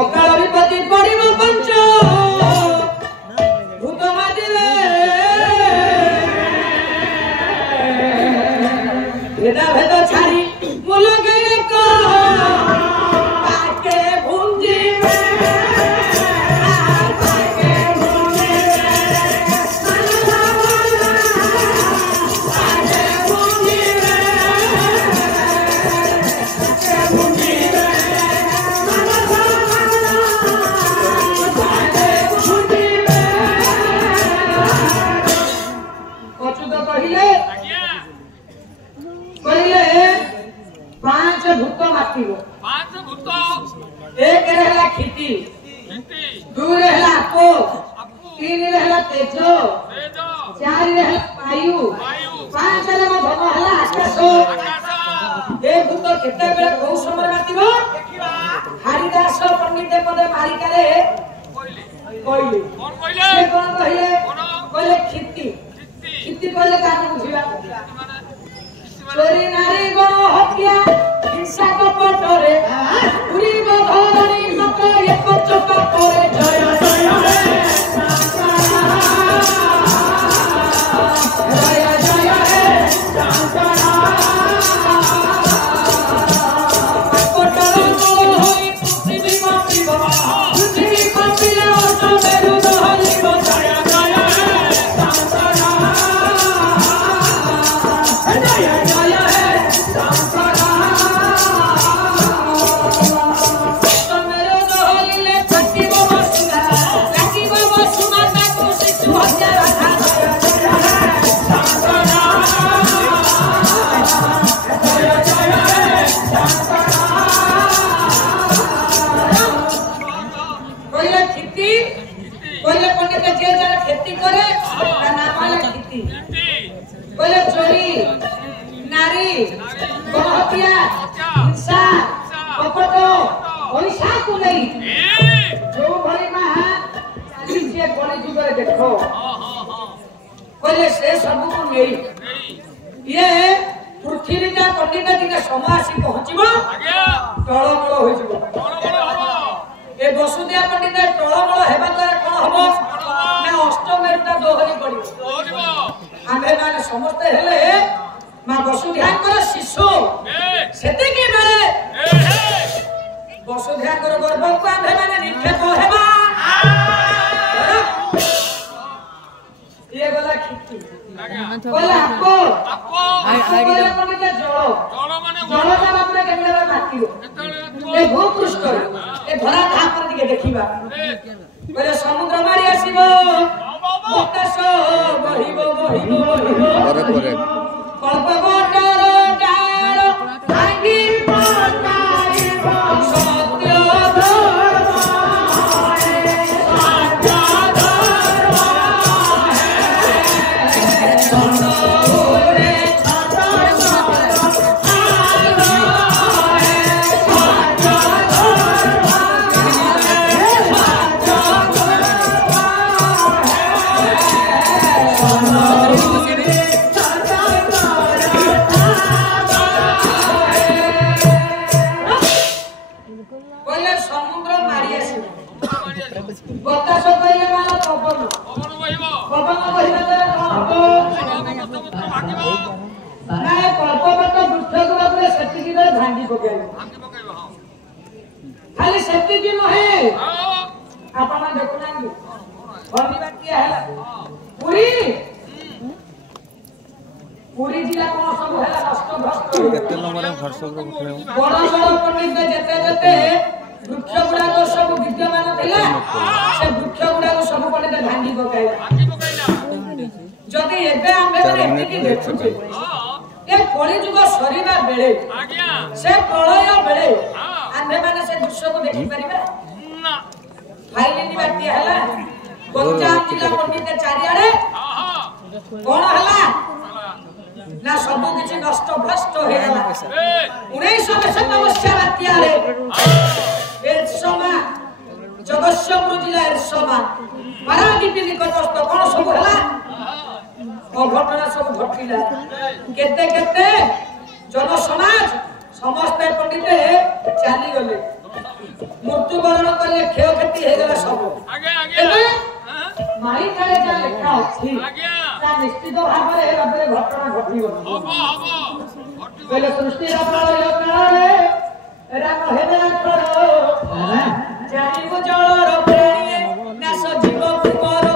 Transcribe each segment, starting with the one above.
ଅକାଳ ବିପତ୍ତି ପଡ଼ିବ ପଞ୍ଚ ଭୂତ ମାତିଲେ ଭେଦ ଭେଦ ଛାଡ଼ି ମୁଲକେ ଏକ ପାକେ ଭୁଞ୍ଜିବେ एक रहला खिती दू रहला आपो तीन रहला तेजो चार रहला वायु पांच रहला भव हला आकाश ए भूत केते बेले को समय मातिबो हरिदास पंडित पदे मारी करे कोइले कोन कोइले से कोन कहिले कोइले खिती खिती कोइले काने बुझिबा चोरी नारी गण हत्या हिंसा कपटरे पुरी बधनी मत एक चपा करे जय जय हे जय जय हे शांतना कपटरो होई पृथ्वी मापिब पृथ्वी मापिले तो मेरु दहलिब जय जय हे शांतना जय जय हे शांतना देखो से सब को नहीं ये पृथ्वी का पंडित दिने समासी पहुंचबो टळमळ होई जबो ए वसुदेव पंडित टळमळ हेबा द्वारा कोन हबो ना अष्टमेरुटा दोहरी पड़िबो आमे माने समस्त हेले मा वसुदेवकर शिशु सेते के मारे वसुदेवकर गर्भ को आमे माने निक्षेप हेबा ये वाला खिती बोला आपको बोला पंडित जल माने अपने केमरा मातिबो ए भूपृष्ठ ए धरा धा पर दिके देखिबा बोले समुद्र मारी आसीबो बतास बहिबो बहिबो बहिबो कल्प बटर डाल भांगी पकाइबो सत्य खाली सेफ्टी की नहे आपन देखुनांगी धन्यवाद किया है पूरी पूरी जिला कोन सब हैला नष्ट भ्रष्ट केते नंबर व्हाट्सएप रो उठले बड़ा बड़ा पंडित जेते जेते वृक्ष गुडा को सब विद्यमान थिला से वृक्ष गुडा को सब पंडित भांगी पकाइला जदी एबे आमे एति देखुछे ए कली जुग सरीबा बेले आज्ञा से प्रलय बेले आंधे माने से दृश्य को देखि परिबा ना फाइल निबाती हला पंचायत जिला पंडित चारियाडे कोन हला ना सब किछ नष्ट भ्रष्ट हे हला 1997 मसिया रे एरसमा जगतसिंहपुर जिला एरसमा पारादीप निकटस्थ कोन सब हला अघटना सब घटिला केते केते जन समाज समस्त पंडित चली गले मृत्युवरण कले क्षयक्षति हो गला सब माई काले जा लेखा अछि ता निश्चित भाव रे रबरे घटना घटी गलो पहले सृष्टि रचना काले राम हेला करो जानी को जल रबरे नास जीव कुमार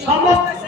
समस्त